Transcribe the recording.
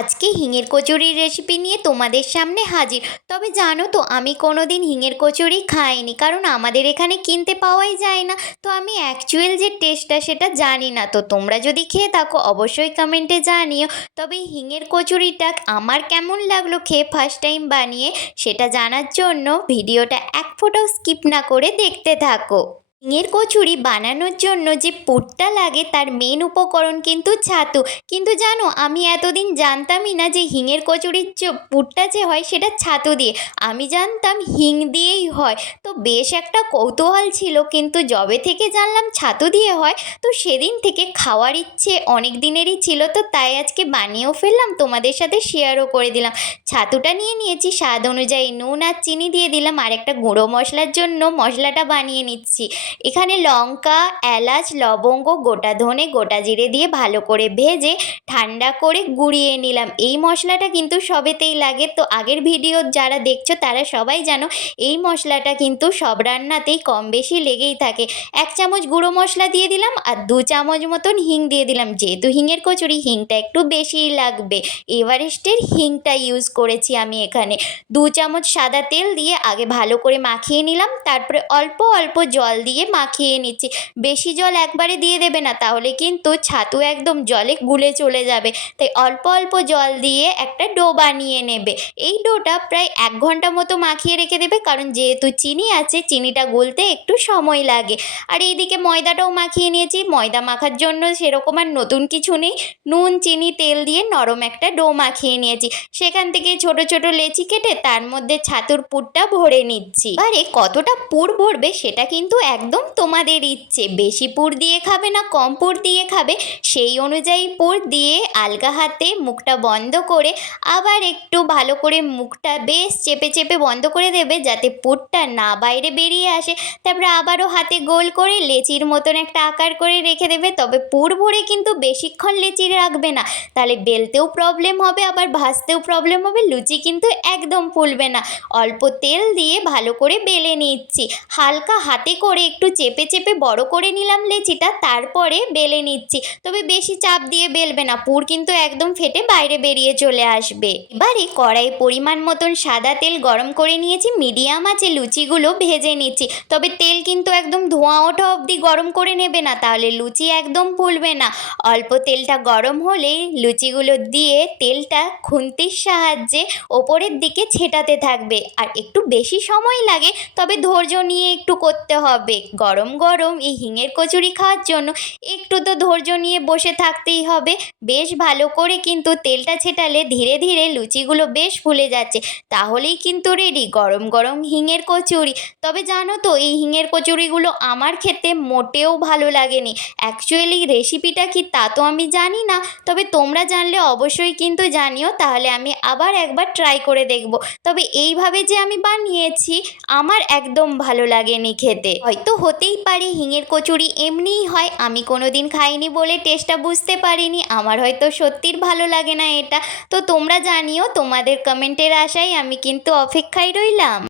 আজকে হিঙের কচুরির রেসিপি নিয়ে তোমাদের সামনে হাজির। তবে জানো তো, আমি কোনো দিন হিঙের কচুরি খাইনি, কারণ আমাদের এখানে কিনতে পাওয়াই যায় না। তো আমি অ্যাকচুয়াল যে টেস্টটা সেটা জানি না। তো তোমরা যদি খেয়ে থাকো, অবশ্যই কমেন্টে জানিও। তবে হিঙের কচুরিটা আমার কেমন লাগল খেয়ে ফার্স্ট টাইম বানিয়ে, সেটা জানার জন্য ভিডিওটা এক ফোটাও স্কিপ না করে দেখতে থাকো। হিঙের কচুরি বানানোর জন্য যে পুরটা লাগে তার মেন উপকরণ কিন্তু ছাতু। কিন্তু জানো, আমি এতদিন জানতামই না যে হিঙের কচুরির যে পুরটা যে হয় সেটা ছাতু দিয়ে। আমি জানতাম হিং দিয়েই হয়। তো বেশ একটা কৌতূহল ছিল, কিন্তু যবে থেকে জানলাম ছাতু দিয়ে হয়, তো সেদিন থেকে খাওয়ার ইচ্ছে অনেক দিনেরই ছিল, তো তাই আজকে বানিয়েও ফেললাম, তোমাদের সাথে শেয়ারও করে দিলাম। ছাতুটা নিয়ে নিয়েছি, স্বাদ অনুযায়ী নুন আর চিনি দিয়ে দিলাম আর একটা গুঁড়ো মশলার জন্য মশলাটা বানিয়ে নিচ্ছি। এখানে লঙ্কা, এলাচ, লবঙ্গ, গোটা ধনে, গোটা জিরে দিয়ে ভালো করে ভেজে ঠান্ডা করে গুঁড়িয়ে নিলাম। এই মশলাটা কিন্তু সবেতেই লাগে। তো আগের ভিডিও যারা দেখছ, তারা সবাই জানো, এই মশলাটা কিন্তু সব রান্নাতেই কম বেশি লেগেই থাকে। এক চামচ গুঁড়ো মশলা দিয়ে দিলাম আর দু চামচ মতন হিং দিয়ে দিলাম। যেহেতু হিঙের কচুরি, হিংটা একটু বেশিই লাগবে। এভারেস্টের হিংটা ইউজ করেছি আমি এখানে। দু চামচ সাদা তেল দিয়ে আগে ভালো করে মাখিয়ে নিলাম। তারপরে অল্প অল্প জল দিয়ে মাখিয়ে নিচ্ছি। বেশি জল একবারে দিয়ে দেবে না, তাহলে কিন্তু ছাতু একদম জলে গুলে চলে যাবে। তাই অল্প অল্প জল দিয়ে একটা ডো বানিয়ে নেবে। এই ডোটা প্রায় এক ঘণ্টা মতো মাখিয়ে রেখে দেবে, কারণ যেহেতু চিনি আছে, চিনিটা গুলতে একটু সময় লাগে। আর এইদিকে ময়দাটাও মাখিয়ে নিয়েছি। ময়দা মাখার জন্য সেরকম আর নতুন কিছু নেই। নুন, চিনি, তেল দিয়ে নরম একটা ডো মাখিয়ে নিয়েছি। সেখান থেকে ছোট ছোট লেচি কেটে তার মধ্যে ছাতুর পুরটা ভরে নিচ্ছি। আরে, কতটা পুর ভরবে সেটা কিন্তু একদম তোমাদের ইচ্ছে। বেশি পুর দিয়ে খাবে না, কম পুর দিয়ে খাবে, সেই অনুযায়ী পুর দিয়ে আলগা হাতে মুখটা বন্ধ করে আবার একটু ভালো করে মুখটা বেশ চেপে চেপে বন্ধ করে দেবে যাতে পুরটা না বাইরে বেরিয়ে আসে। তারপরে আবারও হাতে গোল করে লেচির মতন একটা আকার করে রেখে দেবে, তবে পুর ভরে কিন্তু বেশিক্ষণ লেচি রাখবে না। তাহলে বেলতেও প্রবলেম হবে, আবার ভাজতেও প্রবলেম হবে, লুচি কিন্তু একদম ফুলবে না। অল্প তেল দিয়ে ভালো করে বেলে নিচ্ছি। হালকা হাতে করে একটু চেপে চেপে বড় করে নিলাম লেচিটা, তারপরে বেলে নিচ্ছি। তবে বেশি চাপ দিয়ে বেলবে না, পুর কিন্তু একদম ফেটে বাইরে বেরিয়ে চলে আসবে। এবারে কড়াই পরিমাণ মতন সাদা তেল গরম করে নিয়েছি, মিডিয়াম আছে লুচিগুলো ভেজে নিচ্ছি। তবে তেল কিন্তু একদম ধোঁয়া ওঠা অবধি গরম করে নেবে না, তাহলে লুচি একদম ফুলবে না। অল্প তেলটা গরম হলেই লুচিগুলো দিয়ে তেলটা খুন্তির সাহায্যে ওপরের দিকে ছেটাতে থাকবে। আর একটু বেশি সময় লাগে, তবে ধৈর্য নিয়ে একটু করতে হবে। গরম গরম এই হিঙের কচুরি খাওয়ার জন্য একটু তো ধৈর্য নিয়ে বসে থাকতেই হবে। বেশ ভালো করে কিন্তু তেলটা ছেটালে ধীরে ধীরে লুচিগুলো বেশ ফুলে যাচ্ছে। তাহলেই কিন্তু রেডি গরম গরম হিঙের কচুরি। তবে জানো তো, এই হিঙের কচুরিগুলো আমার খেতে মোটেও ভালো লাগেনি। অ্যাকচুয়ালি রেসিপিটা কি তা তো আমি জানি না। তবে তোমরা জানলে অবশ্যই কিন্তু জানিও, তাহলে আমি আবার একবার ট্রাই করে দেখব। তবে এইভাবে যে আমি বানিয়েছি, আমার একদম ভালো লাগেনি খেতে। হয়তো হতেই পারে হিঙের কচুরি এমনিই হয়, আমি কোনো দিন খাইনি বলে টেস্টটা বুঝতে পারিনি। আমার হয়তো সত্যির ভালো লাগে না এটা। তো তোমরা জানিও, তোমাদের কমেন্টের আশায় আমি কিন্তু অপেক্ষায় রইলাম।